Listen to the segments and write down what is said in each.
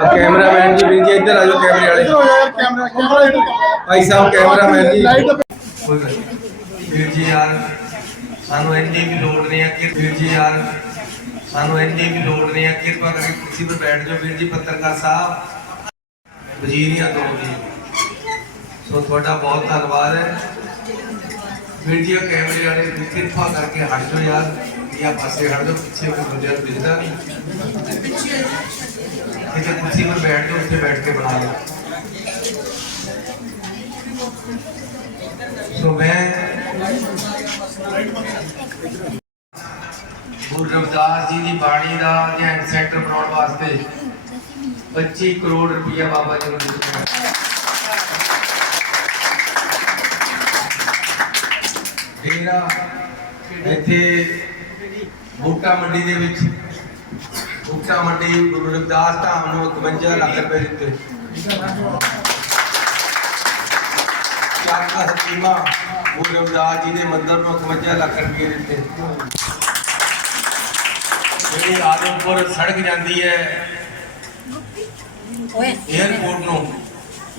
Cameraman ਜੀ ਵੀਰ ਜੀ, ਇੱਧਰ ਆ ਜਾਓ ਕੈਮਰੇ ਵਾਲੇ। ਭਾਈ ਸਾਹਿਬ, ਕੈਮਰਾਮੈਨ ਜੀ। ਵੀਰ ਜੀ ਯਾਰ, ਸਾਨੂੰ ਇੰਨੀ ਵੀ ਲੋੜ ਨਹੀਂ ਹੈ ਕਿ ਵੀਰ ਜੀ ਯਾਰ, ਸਾਨੂੰ ਇੰਨੀ ਵੀ ਲੋੜ ਨਹੀਂ ਹੈ ਕਿਰਪਾ ਕਰਕੇ ਕੁਰਸੀ 'ਤੇ ਬੈਠ ਜਾਓ। ਵੀਰ ਜੀ, ਪੱਤਰਕਾਰ ਸਾਹਿਬ ਵਜ਼ੀਰੀਆਂ ਤੋਂ ਜੀ। ਸੋ ਤੁਹਾਡਾ ਬਹੁਤ ਧੰਨਵਾਦ ਹੈ। ਵੀਰ ਜੀ ਉਹ ਕੈਮਰੇ ਵਾਲੇ ਕਿਰਪਾ ਕਰਕੇ ਹਟ ਜਾਓ ਯਾਰ। ਜਾਂ ਪਾਸੇ ਹਟ ਜਾਓ, ਪਿੱਛੇ ਕੋਈ ਬੰਦੇ ਨੂੰ ਦਿਖਦਾ ਨਹੀਂ। ਕਿਤੇ ਕੁਰਸੀ 'ਤੇ ਬੈਠ ਜਾਓ ਉੱਥੇ ਬੈਠ ਕੇ ਬਣਾ ਲਓ। ਸੋ ਗੁਰੂ ਰਵਿਦਾਸ ਜੀ ਦੀ ਬਾਣੀ ਦਾ ਅਧਿਐਨ ਸੈਂਟਰ ਬਣਾਉਣ ਵਾਸਤੇ 25 ਕਰੋੜ ਰੁਪਇਆ ਬਾਬਾ ਜੀ ਨੂੰ ਦਿੱਤਾ ਡੇਰਾ ਇੱਥੇ ਬੂਟਾ ਮੰਡੀ ਦੇ ਵਿੱਚ। ਬੂਟਾ ਮੰਡੀ ਗੁਰੂ ਰਵਿਦਾਸ ਧਾਮ ਨੂੰ 51 ਲੱਖ ਰੁਪਏ ਦਿੱਤੇ। ਚਾਕਾ ਹਕੀਮਾ ਗੁਰੂ ਰਵਿਦਾਸ ਜੀ ਦੇ ਮੰਦਰ ਨੂੰ 51 ਲੱਖ ਰੁਪਏ ਦਿੱਤੇ। ਜਿਹੜੀ ਆਦਮਪੁਰ ਸੜਕ ਜਾਂਦੀ ਹੈ ਓਏ। 에어ਪੋਰਟ ਨੂੰ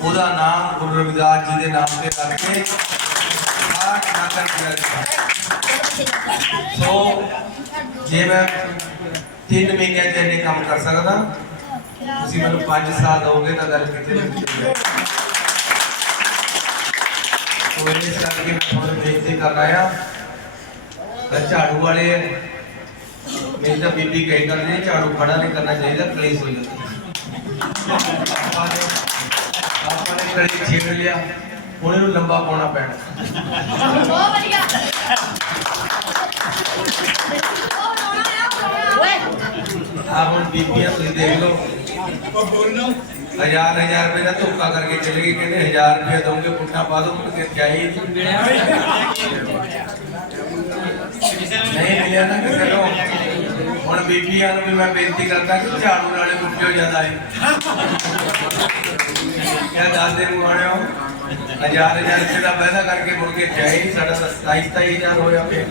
ਉਹਦਾ ਨਾਮ ਗੁਰੂ ਰਵਿਦਾਸ ਜੀ ਦੇ ਨਾਮ ਤੇ ਰੱਖ ਕੇ ਆਠ ਨਾਕਰ ਕੀਤਾ ਗਿਆ ਸੋ, ਜੇ ਮੈਂ ਤਿੰਨ ਮਹੀਨਿਆਂ ਚ ਇੰਨੇ ਕੰਮ ਕਰ ਸਕਦਾ, ਤੁਸੀਂ ਮੈਨੂੰ 5 ਸਾਲ ਦਿਓਗੇ ਤਾਂ ਗੱਲ ਕਿਤੇ ਨਹੀਂ ਕਿਤੇ ਸੋ ਇਹਨੇ ਕਰਕੇ ਮੈਂ ਤੁਹਾਨੂੰ ਬੇਨਤੀ ਕਰ ਰਿਹਾ ਤਾਂ ਝਾੜੂ ਵਾਲੇ ਮੇਰੀ ਤਾਂ ਬੀਬੀ ਕਹੀ ਕਰਦੇ ਨੇ ਝਾੜੂ ਖੜਾ ਨਹੀਂ ਕਰਨਾ ਚਾਹੀਦਾ, ਕਲੇਸ਼ ਹੋ ਜਾਂਦਾ। ਆਪਾਂ ਨੇ ਆਪਾਂ ਛੇੜ ਲਿਆ। ਹੁਣ ਇਹਨੂੰ ਲੰਬਾ ਪਾਉਣਾ ਪੈਣਾ। ਬਹੁਤ ਵਧੀਆ। ਆ ਹੁਣ ਬੀਬੀਆਂ ਤੁਸੀਂ ਦੇਖ ਲਓ। ਹਜ਼ਾਰ ਹਜ਼ਾਰ ਰੁਪਏ ਦਾ ਧੋਖਾ ਕਰਕੇ ਚਲੇ ਗਏ, ਕਹਿੰਦੇ ਹਜ਼ਾਰ ਰੁਪਏ ਦੋਗੇ ਪੁੱਟਾ ਪਾ ਦੋ, ਮੁੜ ਕੇ ਚਾਹੀ ਨਹੀਂ, ਮਿਲਿਆ ਨਾ ਕਿਸੇ ਨੂੰ। ਹੁਣ ਬੀਬੀਆਂ ਨੂੰ ਵੀ ਮੈਂ ਬੇਨਤੀ ਕਰਦਾ ਕਿ ਝਾੜੂ ਨਾਲੇ ਮੁੱਕਿਓ ਜ਼ਿਆਦਾ ਹੈ ਕਿਆ ਦਾਦੇ ਨੂੰ ਹਜ਼ਾਰ ਹਜ਼ਾਰ ਰੁਪਏ ਦਾ ਵਾਅਦਾ ਕਰਕੇ ਮੁੜ ਕੇ ਚਾਹੀ ਸਾਡਾ 27 27000 ਹੋਇਆ ਪਿਆ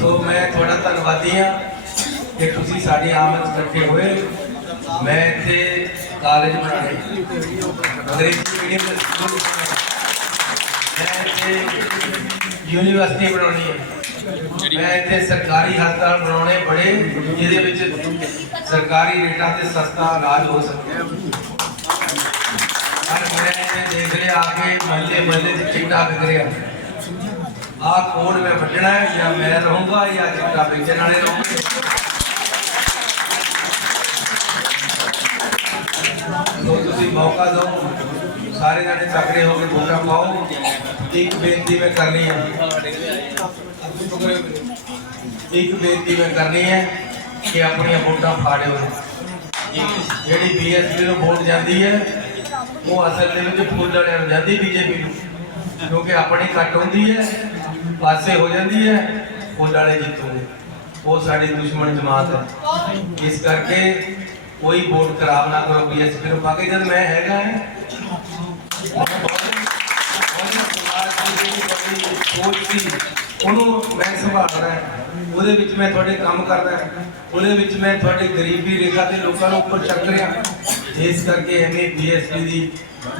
ਸੋ ਮੈਂ ਤੁਹਾਡਾ ਧੰਨਵਾਦੀ ਹਾਂ ਕਿ ਤੁਸੀਂ ਸਾਡੀ ਆਮਦ ਇਕੱਠੇ ਹੋਏ। ਮੈਂ ਇੱਥੇ ਕਾਲਜ ਬਣਾਉਣੇ। ਅੰਗਰੇਜ਼ੀ ਮੀਡੀਅਮ ਦੇ ਸਕੂਲ ਮੈਂ ਇੱਥੇ ਯੂਨੀਵਰਸਿਟੀ ਬਣਾਉਣੀ ਹੈ। ਮੈਂ ਇੱਥੇ ਸਰਕਾਰੀ ਹਸਪਤਾਲ ਬਣਾਉਣੇ ਬੜੇ ਜਿਹਦੇ ਵਿੱਚ ਸਰਕਾਰੀ ਰੇਟਾਂ ਤੇ ਸਸਤਾ ਇਲਾਜ ਹੋ ਸਕੇ। ਹਰ ਮੈਂ ਦੇਖ ਲਿਆ ਆ ਕੇ ਮਹੱਲੇ ਮਹੱਲੇ 'ਚ ਚਿੱਟਾ ਵਿਕ ਰਿਹਾ। ਆ ਕੋਡ ਮੈਂ ਵੱਢਣਾ ਹੈ ਜਾਂ ਮੈਂ ਰਹੂੰਗਾ ਜਾਂ ਚਿੱਟਾ ਵੇਚਣ ਵਾਲੇ ਰਹੂੰਗੇ? ਤੁਸੀਂ ਮੌਕਾ ਦਿਓ। ਸਾਰੇ ਜਣੇ ਤਕੜੇ ਹੋ ਕੇ ਵੋਟਾਂ ਪਾਓ। ਇੱਕ ਬੇਨਤੀ ਮੈਂ ਕਰਨੀ ਹੈ। ਇੱਕ ਬੇਨਤੀ ਮੈਂ ਕਰਨੀ ਹੈ ਕਿ ਆਪਣੀਆਂ ਵੋਟਾਂ ਫਾੜਿਓ ਜਿਹੜੀ ਬੀਐਸਪੀ ਨੂੰ ਵੋਟ ਜਾਂਦੀ ਹੈ, ਉਹ ਅਸਲ ਦੇ ਵਿੱਚ ਫੁੱਲ ਵਾਲਿਆਂ ਨੂੰ ਜਾਂਦੀ ਬੀਜੇਪੀ ਨੂੰ। ਕਿਉਂਕਿ ਆਪਣੀ ਘੱਟ ਹੁੰਦੀ ਹੈ, ਪਾਸੇ ਹੋ ਜਾਂਦੀ ਹੈ, ਫੁੱਲ ਵਾਲੇ ਜਿੱਤੂਗੇ ਉਹ ਸਾਡੀ ਦੁਸ਼ਮਣ ਜਮਾਤ ਹੈ। ਇਸ ਕਰਕੇ ਕੋਈ ਵੋਟ ਖਰਾਬ ਨਾ ਕਰੋ ਬੀਐਸਪੀ ਨੂੰ। ਪਾ ਕੇ ਜਦ ਮੈਂ ਹੈਗਾ ਹੈ ਸੋਚ ਸੀ ਉਹਨੂੰ ਮੈਂ ਸੰਭਾਲਣਾ ਹੈ। ਉਹਦੇ ਵਿੱਚ ਮੈਂ ਤੁਹਾਡੇ ਕੰਮ ਕਰਨਾ ਹੈ। ਉਹਦੇ ਵਿੱਚ ਮੈਂ ਤੁਹਾਡੀ ਗਰੀਬੀ ਰੇਖਾ ਦੇ ਲੋਕਾਂ ਨੂੰ ਉੱਪਰ ਚੱਕ ਰਿਹਾ ਇਸ ਕਰਕੇ ਐਵੇਂ ਬੀਐਸਪੀ ਦੀ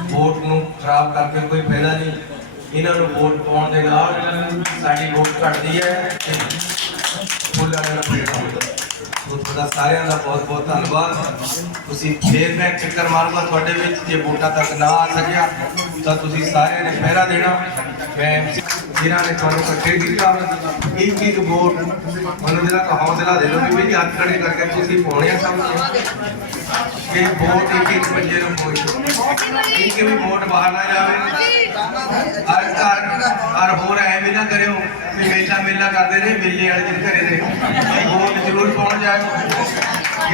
ਵੋਟ ਨੂੰ ਖਰਾਬ ਕਰਕੇ ਕੋਈ ਫਾਇਦਾ ਨਹੀਂ। ਇਹਨਾਂ ਨੂੰ ਵੋਟ ਪਾਉਣ ਦੇ ਨਾਲ ਸਾਡੀ ਵੋਟ ਘਟਦੀ ਹੈ। ਫੁੱਲਾਂ ਦਾ ਤੁਹਾਡਾ ਸਾਰਿਆਂ ਦਾ ਬਹੁਤ ਬਹੁਤ ਧੰਨਵਾਦ। ਤੁਸੀਂ ਫੇਰ ਮੈਂ ਚੱਕਰ ਮਾਰੂਗਾ ਤੁਹਾਡੇ ਵਿੱਚ ਜੇ ਵੋਟਾਂ ਤੱਕ ਨਾ ਆ ਸਕਿਆ ਤਾਂ ਤੁਸੀਂ ਸਾਰਿਆਂ ਨੇ ਪਹਿਰਾ ਦੇਣਾ। ਮੈਂ ਜਿਨ੍ਹਾਂ ਨੇ ਤੁਹਾਨੂੰ ਇਕੱਠੇ ਕੀਤਾ ਇੱਕ ਇੱਕ ਵੋਟ ਮੈਨੂੰ ਜਿਹੜਾ ਤਾਂ ਹੌਸਲਾ ਦੇ ਦਿਓ ਵੀ ਮੇਰੀ ਹੱਥ ਖੜੇ ਕਰਕੇ ਤੁਸੀਂ ਪਾਉਣੇ ਆ ਸਭ ਨੇ ਕਿ ਵੋਟ ਇੱਕ ਇੱਕ ਬੰਦੇ ਨੂੰ ਕੋਈ ਇੱਕ ਵੀ ਵੋਟ ਬਾਹਰ ਨਾ ਜਾਵੇ। ਹਰ ਘਰ ਹਰ ਹੋਰ ਐਵੇਂ ਨਾ ਕਰਿਓ ਵੀ ਮੇਲਾ ਮੇਲਾ ਕਰਦੇ ਰਹੇ, ਮੇਲੇ ਵਾਲੇ ਦਿਨ ਘਰੇ ਰਹੇ ਵੋਟ ਜ਼ਰੂਰ ਪਹੁੰਚ ਜਾਏ